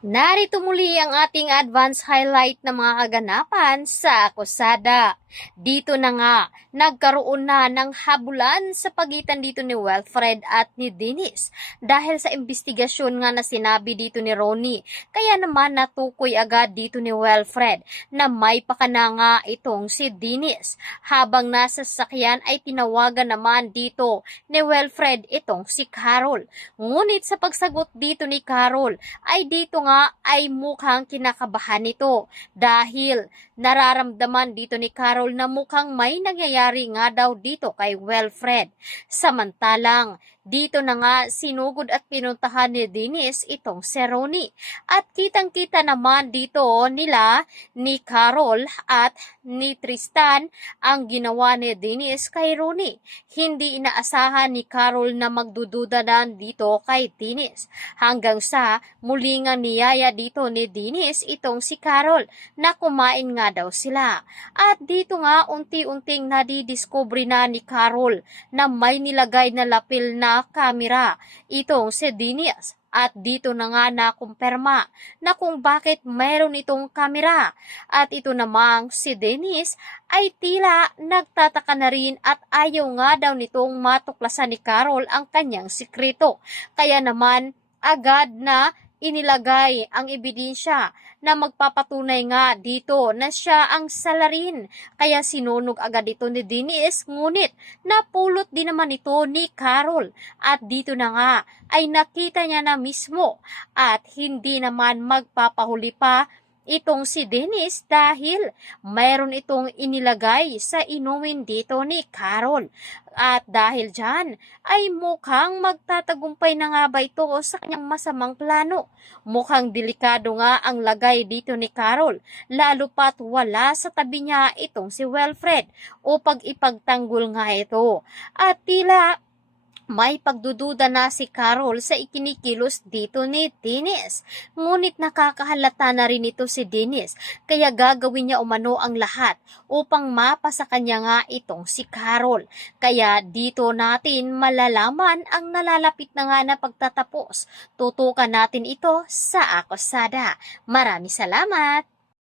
Narito muli ang ating advance highlight ng mga kaganapan sa Akusada. Dito na nga, nagkaroon na ng habulan sa pagitan dito ni Wilfred at ni Dennis dahil sa investigasyon nga na sinabi dito ni Ronnie. Kaya naman natukoy agad dito ni Wilfred na may pakana nga itong si Dennis. Habang nasa sasakyan ay tinawagan naman dito ni Wilfred itong si Carol. Ngunit sa pagsagot dito ni Carol ay dito nga ay mukhang kinakabahan nito dahil nararamdaman dito ni Carol na mukhang may nangyayari nga daw dito kay Wilfred. Samantalang dito na nga sinugod at pinuntahan ni Dennis itong si Ronnie. At kitang-kita naman dito nila ni Carol at ni Tristan ang ginawa ni Dennis kay Ronnie. Hindi inaasahan ni Carol na magdududa na dito kay Dennis. Hanggang sa muli nga niyaya dito ni Dennis itong si Carol na kumain nga daw sila. At dito nga unti-unting nadidiscovery na ni Carol na may nilagay na lapil na kamera itong si Dennis. At dito na nga nakumpirma na kung bakit mayroon itong kamera. At ito namang si Dennis ay tila nagtataka na rin at ayaw nga daw nitong matuklasan ni Carol ang kanyang sikreto. Kaya naman agad na inilagay ang ebidensya na magpapatunay nga dito na siya ang salarin. Kaya sinunog agad ito ni Dennis, ngunit napulot din naman ito ni Carol. At dito na nga ay nakita niya na mismo at hindi naman magpapahuli pa itong si Dennis dahil mayroon itong inilagay sa inumin dito ni Carol. At dahil dyan ay mukhang magtatagumpay na nga ba ito sa kanyang masamang plano. Mukhang delikado nga ang lagay dito ni Carol, lalo pat wala sa tabi niya itong si Wilfred upang ipagtanggol nga ito. At tila may pagdududa na si Carol sa ikinikilos dito ni Dennis. Ngunit nakakahalata na rin ito si Dennis, kaya gagawin niya umano ang lahat upang mapasa kanya nga itong si Carol. Kaya dito natin malalaman ang nalalapit na nga na pagtatapos. Tutukan natin ito sa Akusada. Maraming salamat!